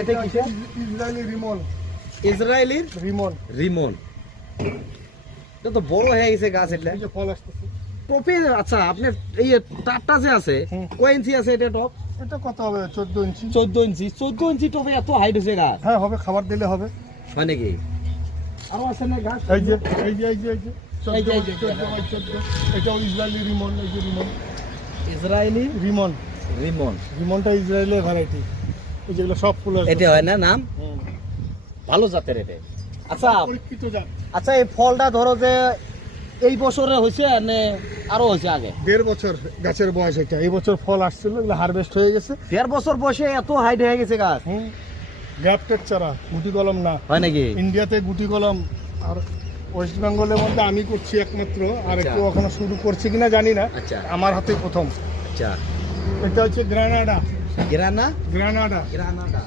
এটা কিসের? ইসরায়েলি রিমন। ইসরায়েলির রিমন। রিমন। এটা তো বড় হয়ে গেছে গাছ এটা। এই যে ফল আসতেছে। টপে আচ্ছা আপনার এই টাপটা যে আছে হুম। কয় ইঞ্চি আছে এটা টপ? এটা কত হবে? 14 ইঞ্চি। 14 ইঞ্চি। 14 ইঞ্চি টপে এত হাইট হয়েছে গাছ? হ্যাঁ হবে, খাবার দিলে হবে। হয় নাকি? আরো আছে না গাছ? এই যে এই যে এই যে এই যে এই যে, 14 বাই 14। এটাও ইসরায়েলি রিমন। এই যে রিমন। ইসরায়েলি রিমন। রিমন। রিমনটা ইসরায়েলের ভ্যারাইটি। এই যেগুলো সব ফুল আছে। এটা হয় না নাম? হুম। ভালো জাতের এটা। আচ্ছা পরীক্ষিত জাত। আচ্ছা এই ফলটা ধরো যে এই বছরে হয়েছে না আরো হয়েছে আগে? 1.5 বছর গাছের বয়স এটা। এই বছর ফল আসছিল, এগুলো হারভেস্ট হয়ে গেছে। 1.5 বছর বয়সে এত হাইট হয়ে গেছে গাছ? হুম। গ্রাফটেড চারা, গুটি কলম না। হয় নাকি? ইন্ডিয়াতে গুটি কলম, আর ওয়েস্ট বেঙ্গলের মধ্যে আমি করছি একমাত্র। আর আচ্ছা। একটু এখনো শুরু করছি কিনা জানি না। আচ্ছা আমার হাতে প্রথম। আচ্ছা। এটা হচ্ছে গ্রানাডা। গ্রানা গ্রানাডা। গ্রানাডা